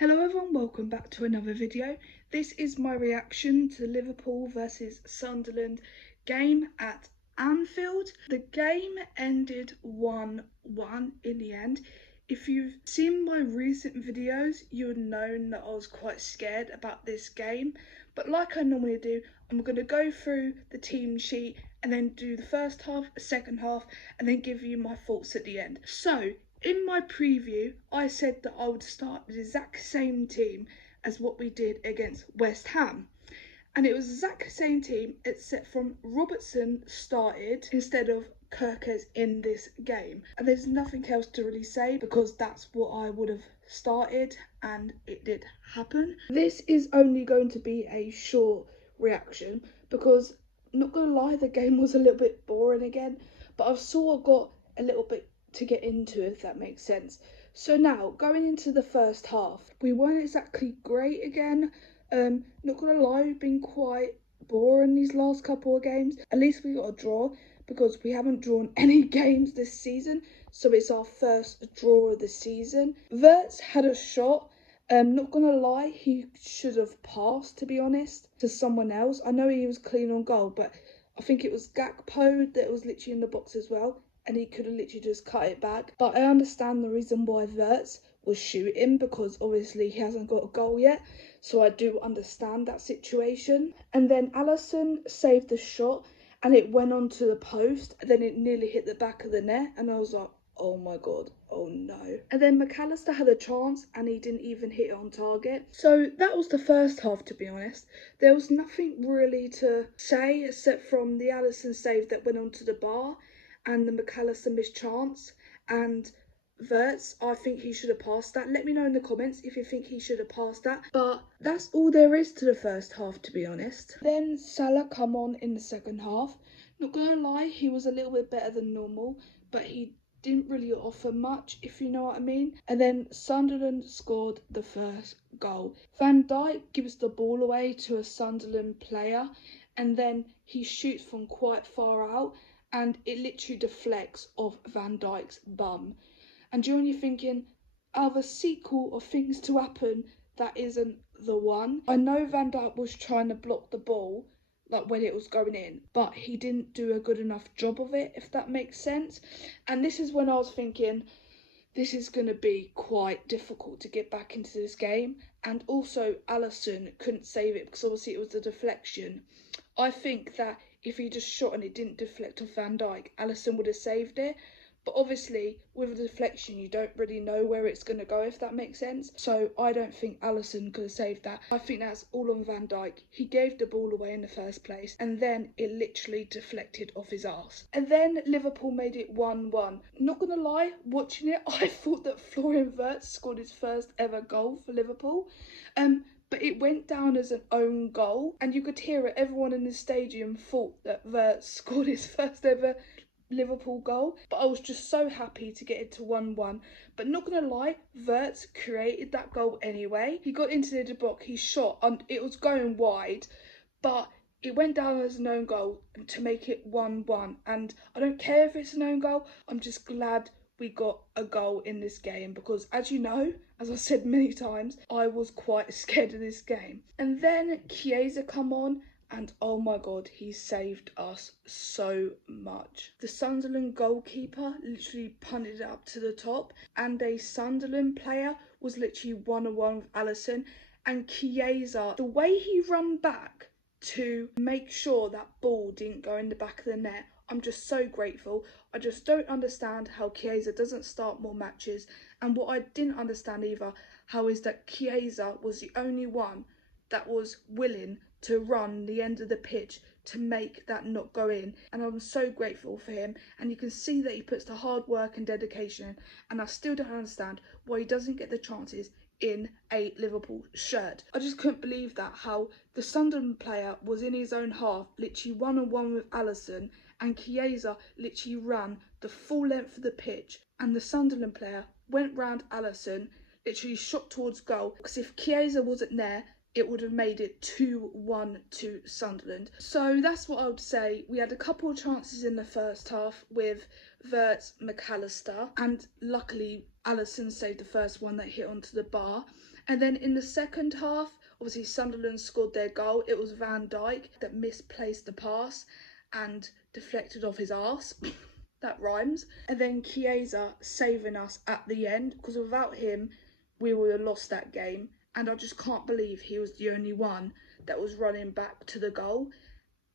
Hello everyone, welcome back to another video. This is my reaction to the Liverpool versus Sunderland game at Anfield. The game ended 1-1 in the end. If you've seen my recent videos, you would know that I was quite scared about this game. But like I normally do, I'm going to go through the team sheet and then do the first half, second half, and then give you my thoughts at the end. So, in my preview, I said that I would start the exact same team as what we did against West Ham. And it was the exact same team, except from Robertson started instead of Kirkes in this game. And there's nothing else to really say because that's what I would have started and it did happen. This is only going to be a short reaction because, not gonna lie, the game was a little bit boring again, but I've sort of got a little bit to get into, if that makes sense. So now, going into the first half, we weren't exactly great again. Not gonna lie, we've been quite boring these last couple of games. At least we got a draw because we haven't drawn any games this season, so it's our first draw of the season. Wirtz had a shot. Not gonna lie, he should have passed, to be honest, to someone else. I know he was clean on goal, but I think it was Gakpo that was literally in the box as well, and he could have literally just cut it back. But I understand the reason why Wirtz was shooting, because obviously he hasn't got a goal yet, so I do understand that situation. And then Alisson saved the shot and it went onto the post, and then it nearly hit the back of the net, and I was like, oh my god, oh no. And then McAllister had a chance and he didn't even hit it on target. So that was the first half, to be honest. There was nothing really to say except from the Alisson save that went onto the bar and the McAllister missed chance. And Wirtz, I think he should have passed that. Let me know in the comments if you think he should have passed that. But that's all there is to the first half, to be honest. Then Salah come on in the second half. Not gonna lie, he was a little bit better than normal, but he didn't really offer much, if you know what I mean. And then Sunderland scored the first goal. Van Dijk gives the ball away to a Sunderland player, and then he shoots from quite far out, and it literally deflects off Van Dijk's bum. And you're thinking, out of a sequel of things to happen, that isn't the one. I know Van Dijk was trying to block the ball, like when it was going in, but he didn't do a good enough job of it, if that makes sense. And this is when I was thinking, this is going to be quite difficult to get back into this game. And also Alisson couldn't save it because obviously it was a deflection. I think that if he just shot and it didn't deflect off Van Dijk, Alisson would have saved it. But obviously, with a deflection, you don't really know where it's going to go, if that makes sense. So I don't think Alisson could have saved that. I think that's all on Van Dijk. He gave the ball away in the first place, and then it literally deflected off his arse. And then Liverpool made it 1-1. Not going to lie, watching it, I thought that Florian Wirtz scored his first ever goal for Liverpool. But it went down as an own goal, and you could hear it. Everyone in the stadium thought that Wirtz scored his first ever Liverpool goal, but I was just so happy to get it to 1-1. But not gonna lie, Wirtz created that goal anyway. He got into the box, he shot, and it was going wide, but it went down as an own goal to make it 1-1. And I don't care if it's an own goal, I'm just glad we got a goal in this game, because as you know, as I've said many times, I was quite scared of this game. And then Chiesa come on, and oh my god, he saved us so much. The Sunderland goalkeeper literally punted it up to the top, and a Sunderland player was literally one-on-one with Alisson. And Chiesa, the way he ran back to make sure that ball didn't go in the back of the net, I'm just so grateful. I just don't understand how Chiesa doesn't start more matches. And what I didn't understand either, how is that Chiesa was the only one that was willing to run the end of the pitch to make that not go in. And I'm so grateful for him. And you can see that he puts the hard work and dedication in. And I still don't understand why he doesn't get the chances in a Liverpool shirt. I just couldn't believe that, how the Sunderland player was in his own half, literally one-on-one with Alisson, and Chiesa literally ran the full length of the pitch, and the Sunderland player went round Alisson, literally shot towards goal, because if Chiesa wasn't there, it would have made it 2-1 to Sunderland. So that's what I would say. We had a couple of chances in the first half with Wirtz, McAllister, and luckily Alisson saved the first one that hit onto the bar. And then in the second half, obviously Sunderland scored their goal. It was Van Dijk that misplaced the pass and deflected off his arse. That rhymes. And then Chiesa saving us at the end, because without him, we would have lost that game. And I just can't believe he was the only one that was running back to the goal,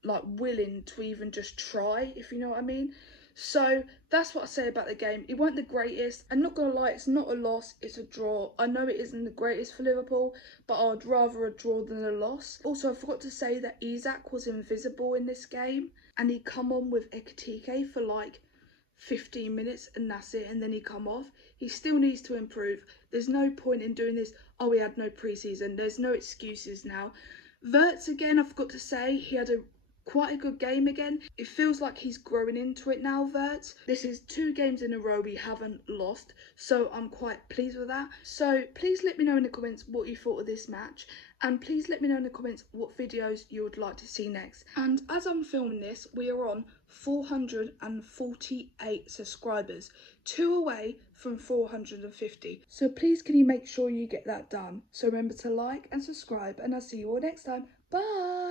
like willing to even just try, if you know what I mean. So that's what I say about the game. It weren't the greatest. I'm not gonna lie, it's not a loss, it's a draw. I know it isn't the greatest for Liverpool, but I'd rather a draw than a loss. Also, I forgot to say that Isak was invisible in this game, and he come on with Ekitike for like 15 minutes and that's it, and then he come off. He still needs to improve. There's no point in doing this, oh, he had no pre-season. There's no excuses now. Wirtz again, I forgot to say, he had quite a good game again. It feels like he's growing into it now, Wirtz. This is 2 games in a row we haven't lost, so I'm quite pleased with that. So please let me know in the comments what you thought of this match, and please let me know in the comments what videos you would like to see next. And as I'm filming this, we are on 448 subscribers, 2 away from 450. So please can you make sure you get that done. So remember to like and subscribe, and I'll see you all next time. Bye.